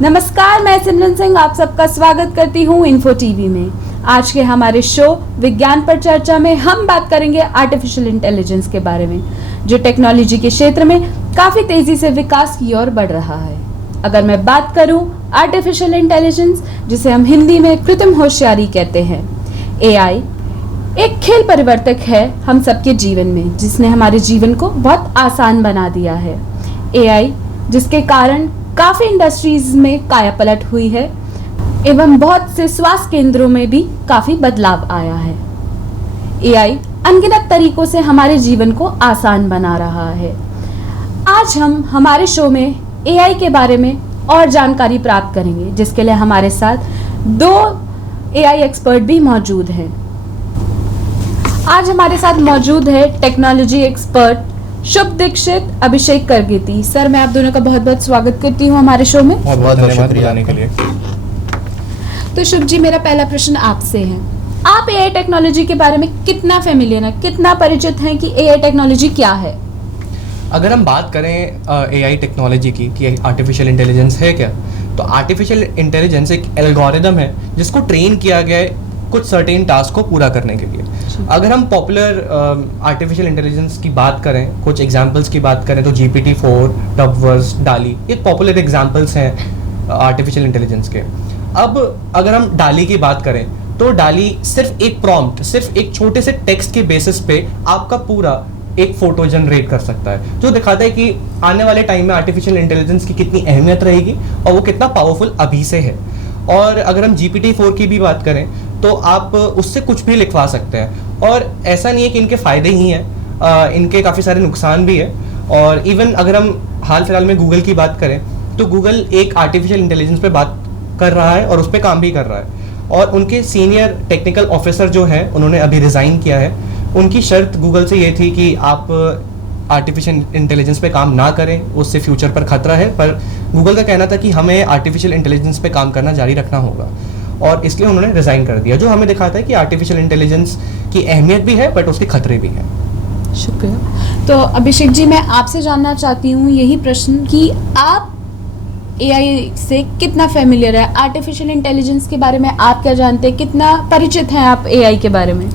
नमस्कार, मैं सिमरन सिंह आप सबका स्वागत करती हूँ इन्फो टीवी में। आज के हमारे शो विज्ञान पर चर्चा में हम बात करेंगे आर्टिफिशियल इंटेलिजेंस के बारे में, जो टेक्नोलॉजी के क्षेत्र में काफ़ी तेज़ी से विकास की ओर बढ़ रहा है। अगर मैं बात करूँ आर्टिफिशियल इंटेलिजेंस, जिसे हम हिंदी में कृत्रिम होशियारी कहते हैं, एआई एक खेल परिवर्तक है हम सबके जीवन में, जिसने हमारे जीवन को बहुत आसान बना दिया है। एआई जिसके कारण काफ़ी इंडस्ट्रीज में कायापलट हुई है एवं बहुत से स्वास्थ्य केंद्रों में भी काफ़ी बदलाव आया है। एआई अनगिनत तरीकों से हमारे जीवन को आसान बना रहा है। आज हम हमारे शो में एआई के बारे में और जानकारी प्राप्त करेंगे, जिसके लिए हमारे साथ दो एआई एक्सपर्ट भी मौजूद हैं। आज हमारे साथ मौजूद है टेक्नोलॉजी एक्सपर्ट शुभ दीक्षित, अभिषेक करगेती। सर, मैं आप दोनों का बहुत बहुत स्वागत करती हूँ हमारे शो में। बहुत बहुत धन्यवाद बुलाने के लिए। तो शुभ जी, मेरा पहला प्रश्न आपसे है, आप एआई टेक्नोलॉजी के बारे में कितना फेमिलियर हैं, कितना परिचित हैं कि एआई टेक्नोलॉजी क्या है? अगर हम बात करें एआई टेक्नोलॉजी की कि आर्टिफिशियल इंटेलिजेंस है क्या, तो आर्टिफिशियल इंटेलिजेंस एक एल्गोरिदम है जिसको ट्रेन किया गया है कुछ सर्टेन टास्क को पूरा करने के लिए। अगर हम पॉपुलर आर्टिफिशियल इंटेलिजेंस की बात करें, कुछ एग्जांपल्स की बात करें, तो GPT-4, डबवर्स, डाली, ये पॉपुलर एग्जांपल्स हैं आर्टिफिशियल इंटेलिजेंस के। अब अगर हम डाली की बात करें तो डाली सिर्फ एक प्रॉम्प्ट, सिर्फ एक छोटे से टेक्स्ट के बेसिस पे आपका पूरा एक फोटो जनरेट कर सकता है, जो दिखाता है कि आने वाले टाइम में आर्टिफिशियल इंटेलिजेंस की कितनी अहमियत रहेगी और वो कितना पावरफुल अभी से है। और अगर हम GPT-4 की भी बात करें तो आप उससे कुछ भी लिखवा सकते हैं, और ऐसा नहीं है कि इनके फ़ायदे ही हैं, इनके काफ़ी सारे नुकसान भी है। और इवन अगर हम हाल फिलहाल में गूगल की बात करें तो गूगल एक आर्टिफिशियल इंटेलिजेंस पे बात कर रहा है और उस पर काम भी कर रहा है, और उनके सीनियर टेक्निकल ऑफिसर जो हैं उन्होंने अभी रिज़ाइन किया है। उनकी शर्त गूगल से ये थी कि आप आर्टिफिशियल इंटेलिजेंस पे काम ना करें, उससे फ्यूचर पर खतरा है, पर गूगल का कहना था कि हमें आर्टिफिशियल इंटेलिजेंस पे काम करना जारी रखना होगा, और इसलिए उन्होंने रिज़ाइन कर दिया, जो हमें दिखाता है कि आर्टिफिशियल इंटेलिजेंस की अहमियत भी है बट उसके खतरे भी हैं। शुक्रिया। तो अभिषेक जी, मैं आपसे जानना चाहती हूँ यही प्रश्न कि आप एआई से कितना फेमिलियर है, आर्टिफिशियल इंटेलिजेंस के बारे में आप क्या जानते हैं, कितना परिचित हैं आप एआई के बारे में?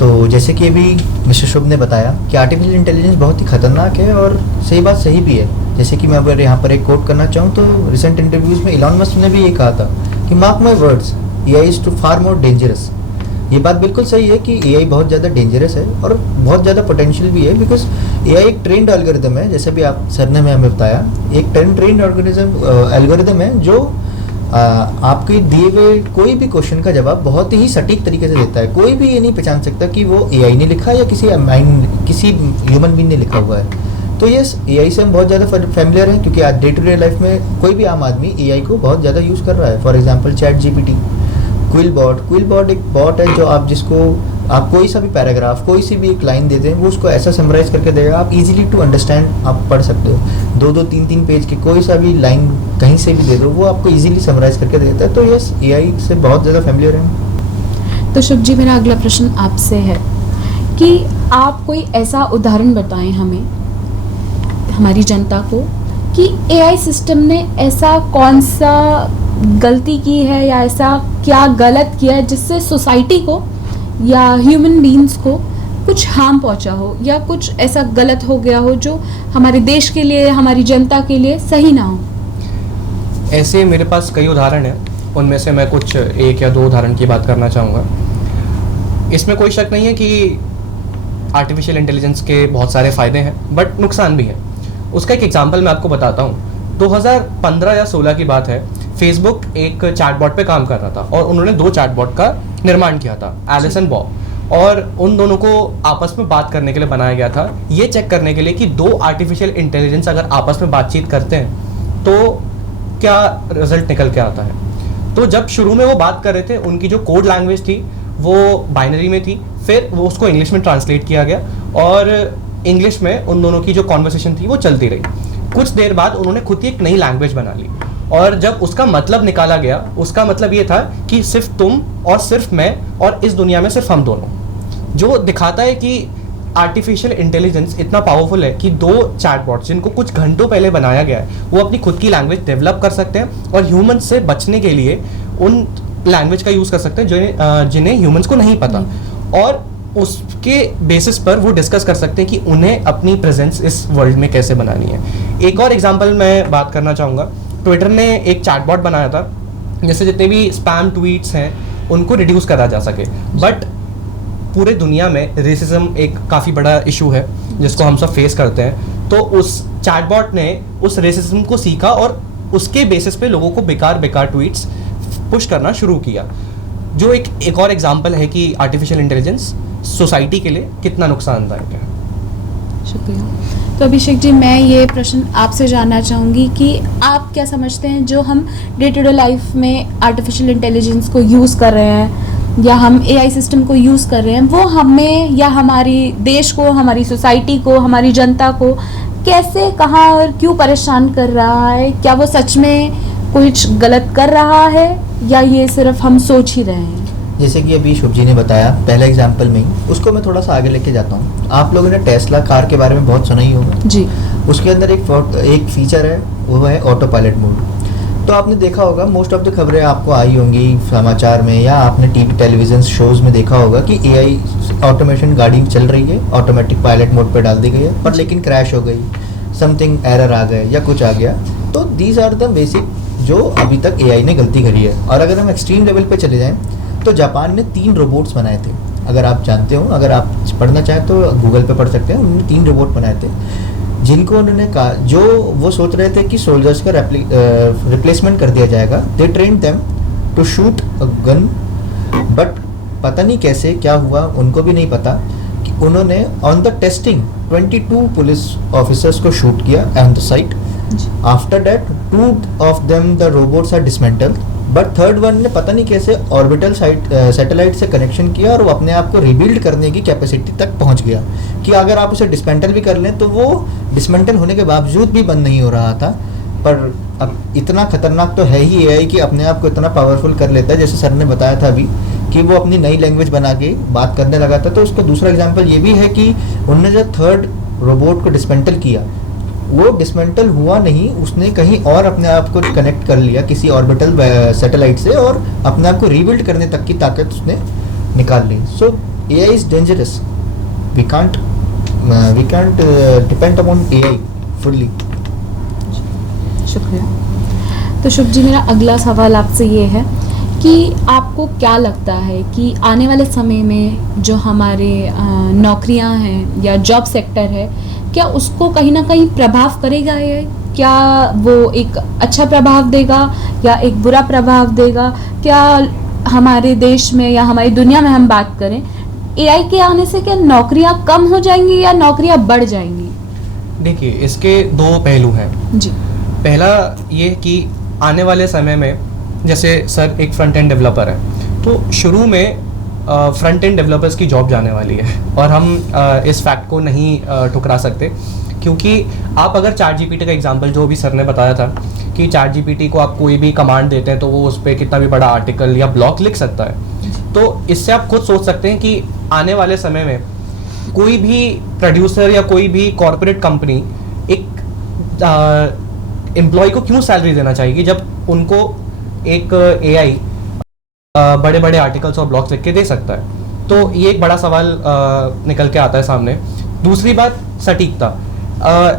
तो जैसे कि अभी मिस्टर शुभ ने बताया कि आर्टिफिशियल इंटेलिजेंस बहुत ही खतरनाक है, और सही बात सही भी है। जैसे कि मैं अगर यहाँ पर एक कोट करना चाहूँ तो रिसेंट इंटरव्यूज़ में इलॉन मस्क ने भी ये कहा था कि mark my words, AI is too far more dangerous. ये बात बिल्कुल सही है कि एआई बहुत ज़्यादा डेंजरस है और बहुत ज़्यादा पोटेंशियल भी है, बिकॉज एआई एक ट्रेंड एल्गोरिदम है, जैसे भी आप सर ने हमें बताया, एक ट्रेंड एल्गोरिदम है जो आपके दिए हुए कोई भी क्वेश्चन का जवाब बहुत ही सटीक तरीके से देता है। कोई भी ये नहीं पहचान सकता कि वो एआई ने लिखा या किसी ह्यूमन बीइंग ने लिखा हुआ है। तो यस, एआई से हम बहुत ज़्यादा फेमिलियर हैं, क्योंकि आज डे टू डे लाइफ में कोई भी आम आदमी एआई को बहुत ज़्यादा यूज़ कर रहा है। फॉर एग्जांपल ChatGPT, क्विल एक बॉट है जो आप कोई सा भी पैराग्राफ, कोई सी भी एक लाइन देते हैं, वो उसको ऐसा समराइज करके देगा, आप इजीली टू अंडरस्टैंड आप पढ़ सकते हो। 2-2, 3-3 पेज की कोई सा भी लाइन कहीं से भी दे दो, वो आपको इजीली समराइज करके देता है। तो यस, एआई से बहुत ज़्यादा फेमिलियर है। तो शुभ जी, मेरा अगला प्रश्न आपसे है कि आप कोई ऐसा उदाहरण बताएं हमें, हमारी जनता को, कि एआई सिस्टम ने ऐसा कौन सा गलती की है या ऐसा क्या गलत किया है जिससे सोसाइटी को या ह्यूमन बीइंग्स को कुछ हार्म पहुंचा हो, या कुछ ऐसा गलत हो गया हो जो हमारे देश के लिए, हमारी जनता के लिए सही ना हो। ऐसे मेरे पास कई उदाहरण हैं, उनमें से मैं कुछ 1 या 2 उदाहरण की बात करना चाहूँगा। इसमें कोई शक नहीं है कि आर्टिफिशियल इंटेलिजेंस के बहुत सारे फ़ायदे हैं बट नुकसान भी है। उसका एक एग्जांपल मैं आपको बताता हूँ। 2015 या 16 की बात है, फेसबुक एक चैटबॉट पे काम कर रहा था और उन्होंने 2 चैटबॉट का निर्माण किया था, एलिस एंड बॉब, और उन दोनों को आपस में बात करने के लिए बनाया गया था, ये चेक करने के लिए कि 2 आर्टिफिशियल इंटेलिजेंस अगर आपस में बातचीत करते हैं तो क्या रिजल्ट निकल के आता है। तो जब शुरू में वो बात कर रहे थे, उनकी जो कोड लैंग्वेज थी वो बाइनरी में थी, फिर वो उसको इंग्लिश में ट्रांसलेट किया गया और इंग्लिश में उन दोनों की जो कॉन्वर्सेशन थी वो चलती रही। कुछ देर बाद उन्होंने खुद ही एक नई लैंग्वेज बना ली, और जब उसका मतलब निकाला गया, उसका मतलब ये था कि सिर्फ तुम और सिर्फ मैं और इस दुनिया में सिर्फ हम दोनों, जो दिखाता है कि आर्टिफिशियल इंटेलिजेंस इतना पावरफुल है कि दो चैटबॉट्स जिनको कुछ घंटों पहले बनाया गया है वो अपनी खुद की लैंग्वेज डेवलप कर सकते हैं और ह्यूमंस से बचने के लिए उन लैंग्वेज का यूज़ कर सकते हैं जिन्हें ह्यूमंस को नहीं पता, और उसके बेसिस पर वो डिस्कस कर सकते हैं कि उन्हें अपनी प्रेजेंस इस वर्ल्ड में कैसे बनानी है। एक और एग्जांपल मैं बात करना चाहूँगा। ट्विटर ने एक चैटबॉट बनाया था जिससे जितने भी स्पैम ट्वीट्स हैं उनको रिड्यूस करा जा सके, बट पूरे दुनिया में रेसिज्म एक काफ़ी बड़ा इशू है जिसको हम सब फेस करते हैं। तो उस चैटबॉट ने उस रेसिज्म को सीखा और उसके बेसिस पे लोगों को बेकार ट्वीट्स पुश करना शुरू किया, जो एक और एग्जांपल है कि आर्टिफिशियल इंटेलिजेंस सोसाइटी के लिए कितना नुकसानदायक है। शुक्रिया। तो अभिषेक जी, मैं ये प्रश्न आपसे जानना चाहूँगी कि आप क्या समझते हैं जो हम डे टू डे लाइफ में आर्टिफिशियल इंटेलिजेंस को यूज़ कर रहे हैं या हम एआई सिस्टम को यूज़ कर रहे हैं, वो हमें या हमारी देश को, हमारी सोसाइटी को, हमारी जनता को कैसे, कहाँ और क्यों परेशान कर रहा है? क्या वो सच में कुछ गलत कर रहा है या ये सिर्फ हम सोच ही रहे हैं? जैसे कि अभी शुभ जी ने बताया पहले एग्जाम्पल में ही, उसको मैं थोड़ा सा आगे लेके जाता हूँ। आप लोगों ने टेस्ला कार के बारे में बहुत सुना ही होगा जी। उसके अंदर एक फीचर है, वो है ऑटो पायलट मोड। तो आपने देखा होगा, मोस्ट ऑफ द खबरें आपको आई होंगी समाचार में या आपने टीवी टेलीविजन शोज में देखा होगा कि एआई ऑटोमेशन गाड़ी चल रही है, ऑटोमेटिक पायलट मोड पे डाल दी गई है, पर लेकिन क्रैश हो गई, समथिंग एरर आ गए या कुछ आ गया। तो दीज आर द बेसिक जो अभी तक एआई ने गलती करी है। और अगर हम एक्सट्रीम लेवल पे चले जाएं तो जापान ने 3 रोबोट्स बनाए थे, अगर आप जानते हो, अगर आप पढ़ना चाहें तो गूगल पे पढ़ सकते हैं। उन्होंने 3 रोबोट बनाए थे जिनको उन्होंने कहा, जो वो सोच रहे थे कि सोल्जर्स का रिप्लेसमेंट कर दिया जाएगा। They train them to shoot a gun, but पता नहीं कैसे क्या हुआ, उनको भी नहीं पता, कि उन्होंने on the testing 22 police officers को शूट किया on the site. After that 2 of them the robots are dismantled, but third one ने पता नहीं कैसे ऑर्बिटल सैटेलाइट से कनेक्शन किया और वो अपने आप को रिबिल्ड करने की कैपेसिटी तक पहुंच गया कि अगर आप उसे डिसमेंटल भी कर लें तो वो डिसमेंटल होने के बावजूद भी बंद नहीं हो रहा था। पर अब इतना खतरनाक तो है ही एआई कि अपने आप को इतना पावरफुल कर लेता है, जैसे सर ने बताया था अभी कि वो अपनी नई लैंग्वेज बना के बात करने लगा था। तो उसका दूसरा एग्जाम्पल ये भी है कि उन्होंने जब थर्ड रोबोट को डिसमेंटल किया, वो डिसमेंटल हुआ नहीं, उसने कहीं और अपने आप को कनेक्ट कर लिया किसी ऑर्बिटल सैटेलाइट से और अपने आप को रीबिल्ड करने तक की ताकत उसने निकाल ली। So AI is dangerous, we can't depend upon AI fully. शुक्रिया। तो शुभ जी, मेरा अगला सवाल आपसे ये है कि आपको क्या लगता है कि आने वाले समय में जो हमारे नौकरियां हैं या जॉब सेक्टर है, क्या उसको कहीं ना कहीं प्रभाव करेगा ये? क्या वो एक अच्छा प्रभाव देगा या एक बुरा प्रभाव देगा? क्या हमारे देश में या हमारी दुनिया में हम बात करें, एआई के आने से क्या नौकरियां कम हो जाएंगी या नौकरियां बढ़ जाएंगी? देखिए, इसके 2 पहलू हैं जी। पहला ये कि आने वाले समय में, जैसे सर एक फ्रंट एंड डेवलपर है, तो शुरू में फ्रंट एंड डेवलपर्स की जॉब जाने वाली है और हम इस फैक्ट को नहीं ठुकरा सकते, क्योंकि आप अगर चैट जीपीटी का एग्जांपल जो भी सर ने बताया था कि चैट जीपीटी को आप कोई भी कमांड देते हैं तो वो उस पर कितना भी बड़ा आर्टिकल या ब्लॉग लिख सकता है, तो इससे आप खुद सोच सकते हैं कि आने वाले समय में कोई भी प्रोड्यूसर या कोई भी कॉर्पोरेट कंपनी एक एम्प्लॉय को क्यों सैलरी देना चाहेगी जब उनको एक एआई बड़े बड़े आर्टिकल्स और ब्लॉग्स लिख के दे सकता है। तो ये एक बड़ा सवाल निकल के आता है सामने। दूसरी बात, सटीकता।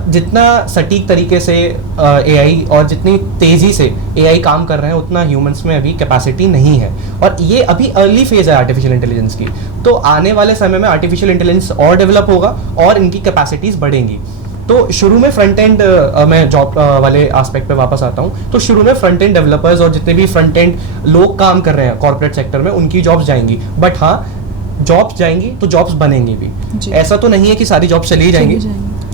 जितना सटीक तरीके से एआई और जितनी तेज़ी से एआई काम कर रहे हैं उतना ह्यूमंस में अभी कैपेसिटी नहीं है, और ये अभी अर्ली फेज है आर्टिफिशियल इंटेलिजेंस की। तो आने वाले समय में आर्टिफिशियल इंटेलिजेंस और डेवलप होगा और इनकी कैपेसिटीज़ बढ़ेंगी। तो शुरू में फ्रंट एंड मैं जॉब वाले एस्पेक्ट पे वापस आता हूँ, तो शुरू में फ्रंट एंड डेवलपर्स और जितने भी फ्रंट एंड लोग काम कर रहे हैं कॉर्पोरेट सेक्टर में, उनकी जॉब्स जाएंगी। बट हाँ, जॉब्स जाएंगी तो जॉब्स बनेंगी भी। ऐसा तो नहीं है कि सारी जॉब्स चली जाएंगी,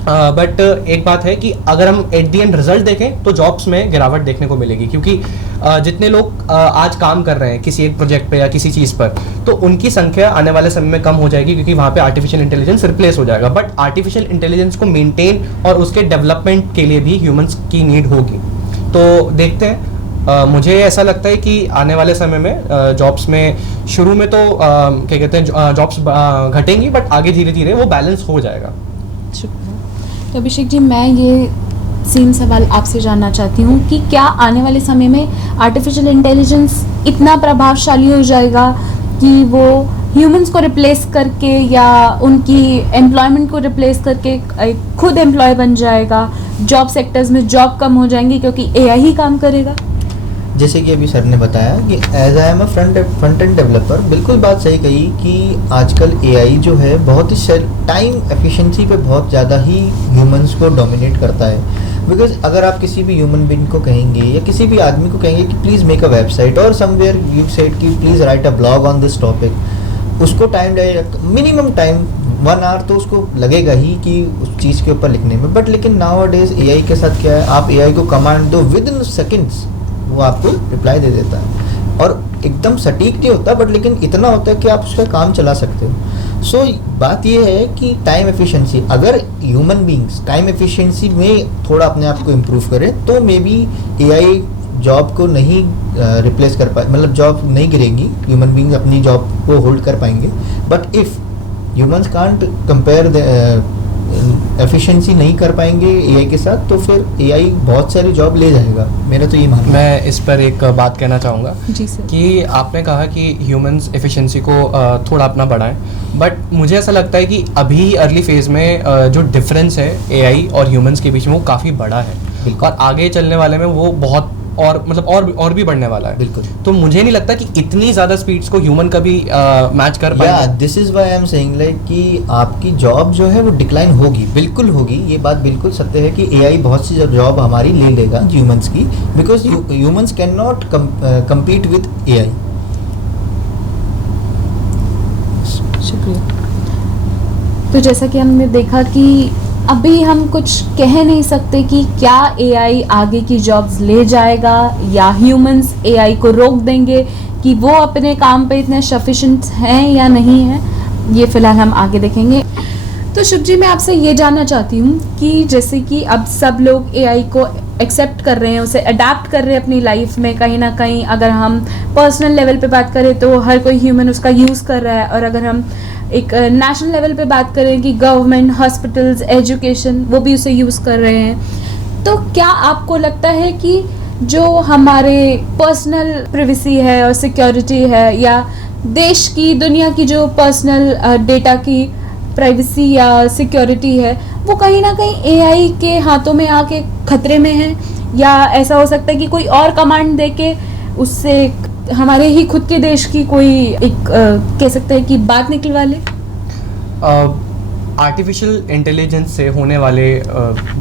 बट एक बात है कि अगर हम एट दी एंड रिजल्ट देखें तो जॉब्स में गिरावट देखने को मिलेगी, क्योंकि जितने लोग आज काम कर रहे हैं किसी एक प्रोजेक्ट पे या किसी चीज़ पर, तो उनकी संख्या आने वाले समय में कम हो जाएगी, क्योंकि वहाँ पे आर्टिफिशियल इंटेलिजेंस रिप्लेस हो जाएगा। बट आर्टिफिशियल इंटेलिजेंस को मेंटेन और उसके डेवलपमेंट के लिए भी ह्यूमंस की नीड होगी। तो देखते हैं मुझे ऐसा लगता है कि आने वाले समय में जॉब्स में शुरू में तो क्या कहते हैं जॉब्स घटेंगी, बट आगे धीरे धीरे वो बैलेंस हो जाएगा। शुक्रिया। तो अभिषेक जी, मैं ये सेम सवाल आपसे जानना चाहती हूँ कि क्या आने वाले समय में आर्टिफिशियल इंटेलिजेंस इतना प्रभावशाली हो जाएगा कि वो ह्यूमंस को रिप्लेस करके या उनकी एम्प्लॉयमेंट को रिप्लेस करके एक खुद एम्प्लॉय बन जाएगा, जॉब सेक्टर्स में जॉब कम हो जाएंगी क्योंकि एआई ही काम करेगा? जैसे कि अभी सर ने बताया कि as I am a front end developer, बिल्कुल बात सही कही कि आजकल एआई जो है बहुत ही टाइम एफिशिएंसी पे बहुत ज़्यादा ही ह्यूमंस को डोमिनेट करता है। बिकॉज अगर आप किसी भी ह्यूमन बीइंग को कहेंगे या किसी भी आदमी को कहेंगे कि प्लीज़ मेक अ वेबसाइट और समवेयर यू सेड कि please write a blog on this topic, उसको टाइम लगेगा, मिनिमम टाइम 1 आवर तो उसको लगेगा ही कि उस चीज़ के ऊपर लिखने में। बट लेकिन नाउ अ डेज एआई के साथ क्या है, आप एआई को कमांड दो, विद इन सेकेंड्स वो आपको रिप्लाई दे देता है और एकदम सटीक नहीं होता, बट लेकिन इतना होता है कि आप उसका काम चला सकते हो। सो बात ये है कि टाइम एफिशिएंसी, अगर ह्यूमन बींग्स टाइम एफिशिएंसी में थोड़ा अपने आप को इम्प्रूव करें तो मे बी एआई जॉब को नहीं रिप्लेस कर पाए, मतलब जॉब नहीं गिरेगी, ह्यूमन बींग्स अपनी जॉब को होल्ड कर पाएंगे। But if humans can't compare efficiency नहीं कर पाएंगे एआई के साथ, तो फिर एआई बहुत सारी जॉब ले जाएगा। मेरा तो ये मानना है। मैं इस पर एक बात कहना चाहूँगा जी सर। कि आपने कहा कि ह्यूमंस एफिशिएंसी को थोड़ा अपना बढ़ाएं, बट मुझे ऐसा लगता है कि अभी अर्ली फेज़ में जो डिफरेंस है एआई और ह्यूमंस के बीच में वो काफ़ी बड़ा है और आगे चलने वाले में वो बहुत और मतलब और भी बढ़ने वाला है। बिल्कुल। तो मुझे नहीं लगता कि इतनी ज़्यादा स्पीड्स को ह्यूमन कभी मैच कर पाएगा। This is why I am saying like कि आपकी जॉब जो है वो डिक्लाइन होगी, बिल्कुल होगी। ये बात बिल्कुल सत्य है कि एआई बहुत सी जॉब हमारी ले लेगा ह्यूमंस की, because humans can not compete with AI. शुक्रिया। तो जैसा कि हमने देखा कि अभी हम कुछ कह नहीं सकते कि क्या एआई आगे की जॉब्स ले जाएगा या ह्यूमंस एआई को रोक देंगे, कि वो अपने काम पे इतने सफिशिएंट हैं या नहीं हैं, ये फिलहाल हम आगे देखेंगे। तो शुभ जी, मैं आपसे ये जानना चाहती हूँ कि जैसे कि अब सब लोग एआई को एक्सेप्ट कर रहे हैं, उसे अडेप्ट कर रहे हैं अपनी लाइफ में, कहीं ना कहीं अगर हम पर्सनल लेवल पे बात करें तो हर कोई ह्यूमन उसका यूज़ कर रहा है, और अगर हम एक नेशनल लेवल पे बात करें कि गवर्नमेंट, हॉस्पिटल्स, एजुकेशन, वो भी उसे यूज़ कर रहे हैं, तो क्या आपको लगता है कि जो हमारे पर्सनल प्राइवेसी है और सिक्योरिटी है, या देश की, दुनिया की जो पर्सनल डेटा की प्राइवेसी या सिक्योरिटी है, वो कहीं ना कहीं एआई के हाथों में आके खतरे में है, या ऐसा हो सकता है कि कोई और कमांड देके उससे हमारे ही खुद के देश की कोई एक कह सकते हैं कि बात निकलवा ले? आर्टिफिशियल इंटेलिजेंस से होने वाले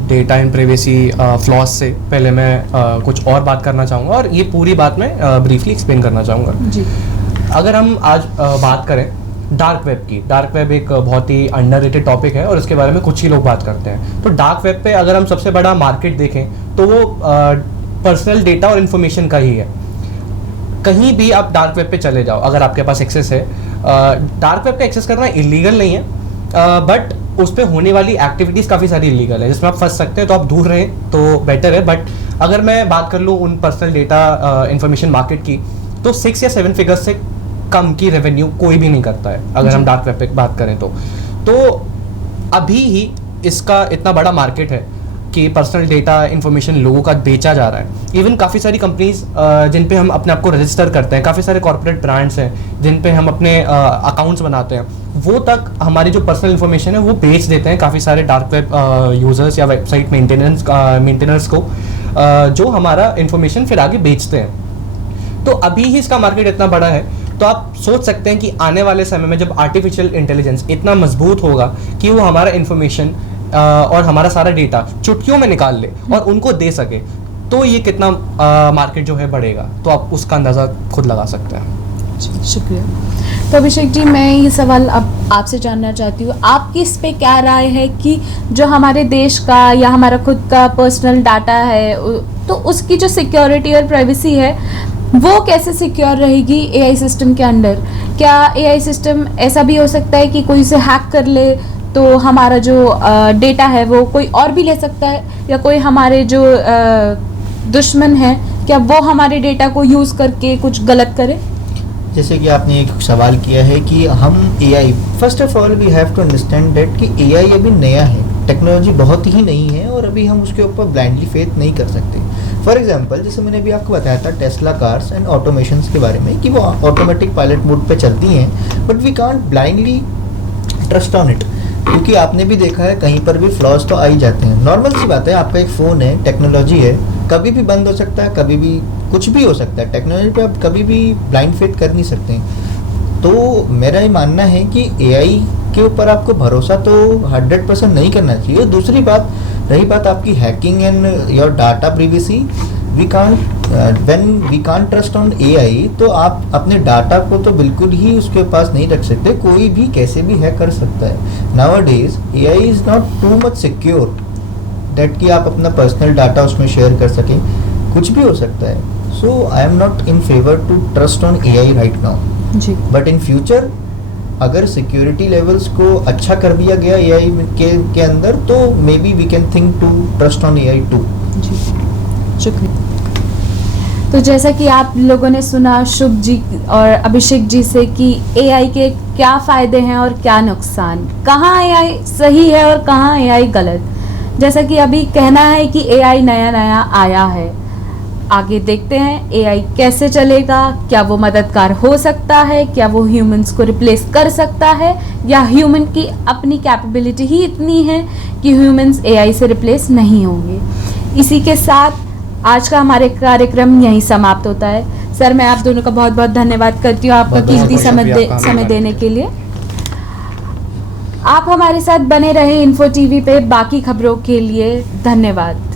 डेटा एंड प्राइवेसी फ्लॉज से पहले मैं कुछ और बात करना चाहूँगा, और ये पूरी बात मैं ब्रीफली एक्सप्लेन करना चाहूँगा जी। अगर हम आज बात करें डार्क वेब की, डार्क वेब एक बहुत ही अंडररेटेड टॉपिक है और इसके बारे में कुछ ही लोग बात करते हैं। तो डार्क वेब पे अगर हम सबसे बड़ा मार्केट देखें तो वो पर्सनल डेटा और इन्फॉर्मेशन का ही है। कहीं भी आप डार्क वेब पे चले जाओ, अगर आपके पास एक्सेस है, डार्क वेब का एक्सेस करना इलीगल नहीं है, बट उस पर होने वाली एक्टिविटीज़ काफ़ी सारी इलीगल है जिसमें आप फंस सकते हैं, तो आप दूर रहें तो बेटर है। बट अगर मैं बात कर लूँ उन पर्सनल डेटा इन्फॉर्मेशन मार्केट की, तो 6 या 7 फिगर्स से कम की रेवेन्यू कोई भी नहीं करता है अगर हम डार्क वेब पे बात करें तो अभी ही इसका इतना बड़ा मार्केट है कि पर्सनल डेटा इन्फॉर्मेशन लोगों का बेचा जा रहा है। इवन काफ़ी सारी कंपनीज जिन पे हम अपने आप को रजिस्टर करते हैं, काफ़ी सारे कॉर्पोरेट ब्रांड्स हैं जिन पे हम अपने अकाउंट्स बनाते हैं, वो तक हमारी जो पर्सनल इन्फॉर्मेशन है वो बेच देते हैं काफ़ी सारे डार्क वेब यूज़र्स या वेबसाइट मेंटेनर्स को, जो हमारा इन्फॉर्मेशन फिर आगे बेचते हैं। तो अभी ही इसका मार्केट इतना बड़ा है, तो आप सोच सकते हैं कि आने वाले समय में जब आर्टिफिशियल इंटेलिजेंस इतना मजबूत होगा कि वो हमारा इन्फॉर्मेशन और हमारा सारा डेटा चुटकियों में निकाल ले और उनको दे सके, तो ये कितना मार्केट जो है बढ़ेगा, तो आप उसका अंदाज़ा खुद लगा सकते हैं। शुक्रिया। तो अभिषेक जी, मैं ये सवाल अब आपसे जानना चाहती हूँ, आपकी इस पे क्या राय है कि जो हमारे देश का या हमारा खुद का पर्सनल डाटा है, तो उसकी जो सिक्योरिटी और प्राइवेसी है वो कैसे सिक्योर रहेगी एआई सिस्टम के अंडर? क्या एआई सिस्टम ऐसा भी हो सकता है कि कोई उसे हैक कर ले तो हमारा जो डेटा है वो कोई और भी ले सकता है, या कोई हमारे जो दुश्मन हैं क्या वो हमारे डेटा को यूज करके कुछ गलत करे? जैसे कि आपने एक सवाल किया है कि हम AI, first of all we have to understand that कि एआई अभी नया है, टेक्नोलॉजी बहुत ही नई है और अभी हम उसके ऊपर ब्लाइंडली फेथ नहीं कर सकते। फॉर एग्जांपल, जैसे मैंने अभी आपको बताया था टेस्ला कार्स एंड ऑटोमेशंस के बारे में कि वो ऑटोमेटिक पायलट मोड पे चलती हैं, but we can't blindly trust on it, क्योंकि आपने भी देखा है कहीं पर भी फ्लॉज तो आ ही जाते हैं। नॉर्मल सी बात है, आपका एक फ़ोन है, टेक्नोलॉजी है, कभी भी बंद हो सकता है, कभी भी कुछ भी हो सकता है। टेक्नोलॉजी पे आप कभी भी ब्लाइंड फेथ कर नहीं सकते। तो मेरा ये मानना है कि एआई के ऊपर आपको भरोसा तो 100% नहीं करना चाहिए। दूसरी बात, रही बात आपकी hacking and your data privacy, we can't trust on AI, तो आप अपने डाटा को तो बिल्कुल ही उसके पास नहीं रख सकते, कोई भी कैसे भी हैक कर सकता है। Nowadays AI is not too much secure that कि आप अपना पर्सनल डाटा उसमें शेयर कर सकें, कुछ भी हो सकता है। So I am not in favour to trust on AI right now, जी। बट इन फ्यूचर अगर सिक्योरिटी लेवल्स को अच्छा कर दिया गया एआई के अंदर, तो maybe we can think to trust on AI too. जी, शुक्रिया। तो जैसा कि आप लोगों ने सुना शुभ जी और अभिषेक जी से कि एआई के क्या फ़ायदे हैं और क्या नुकसान, कहाँ एआई सही है और कहाँ एआई गलत। जैसा कि अभी कहना है कि एआई नया नया आया है, आगे देखते हैं एआई कैसे चलेगा, क्या वो मददगार हो सकता है, क्या वो ह्यूमंस को रिप्लेस कर सकता है, या ह्यूमन की अपनी कैपेबिलिटी ही इतनी है कि ह्यूमंस एआई से रिप्लेस नहीं होंगे। इसी के साथ आज का हमारे कार्यक्रम यहीं समाप्त होता है। सर, मैं आप दोनों का बहुत बहुत धन्यवाद करती हूँ आपका बहुत-बहुत कीमती शुक्रिया समय देने के लिए। आप हमारे साथ बने रहे इन्फो टीवी पे बाकी खबरों के लिए। धन्यवाद।